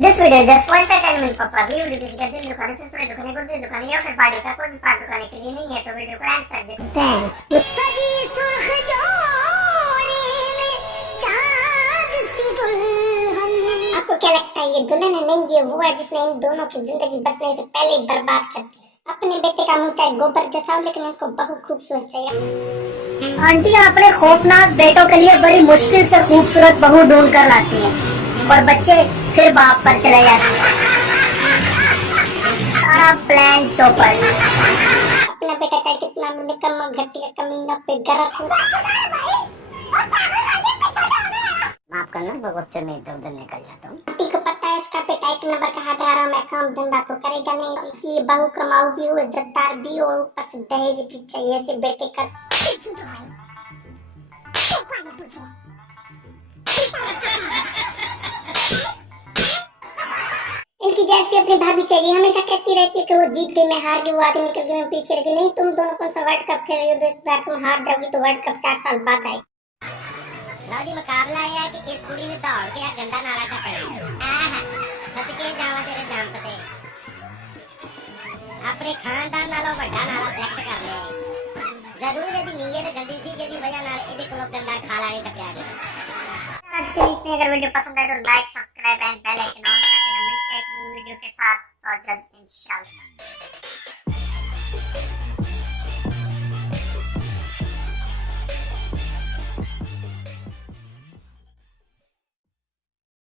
This video is just for entertainment purpose. ये video किसी का दिल दुखाने, फेफड़े दुखाने, गुर्दे दुखाने या फिर बॉडी का कोई भी पार्ट दुखाने के लिए नहीं है, तो वीडियो को एंड तक देखते सजी सुर्ख जोड़ी में चांद सी दुल्हन। आपको क्या लगता है ये दुल्हन है? नहीं, ये वो है जिसने इन दोनों की जिंदगी बसने से पहले ही बर्बाद कर दी। अपने बेटे का मुंह चाहे गोबर जैसा हो, लेकिन इसको बहुत खूबसूरत चाहिए। आंटियां अपने खौफनाक बेटों के लिए बड़ी मुश्किल से खूबसूरत बहू ढूंढ कर लाती हैं और बच्चे फिर बाप पर चले जाते हैं। सारा प्लान चौपट। अपना बेटा चाहे कितना भी निकम्मा घटिया कमीना पे गरक हो, माफ करना, मैं गुस्से में इधर उधर निकल जाता हूँ। आंटी को पता है इसका बेटा एक नंबर का हथियारा में काम धंधा तो करेगा नहीं, इसलिए बहू कमाऊ भी हो, इज्जतदार भी हो, ऊपर से दहेज भी चाहिए ऐसे बेटे का। इनकी जैसी अपनी भाभी से ये हमेशा कहती रहती है कि वो जीत गई, मैं हार गई, वो आगे निकल गई, मैं पीछे रह गई। नहीं, तुम दोनों कौन सा वर्ल्ड कप खेल रही हो? इस बार तुम हार जाओगी तो वर्ल्ड कप 4 साल बाद आएगा। लो जी, मुकाबला है कि किस कुड़ी ने दौड़ के गंदा नाला टपड़ा। सदके जावा तेरे जाम पते अपने खानदान नालों बड़ा नाला सेलेक्ट कर ले। जरूर यदि नीयत गंदी थी, यदि वजह नाल इहदे कोलों गंदा खाला नहीं टपया गया। आज के लिए इतने। अगर वीडियो पसंद आए तो like, subscribe and bell icon on कर देना। मिलते हैं एक न्यू वीडियो के साथ और जल्द इंशाल्लाह।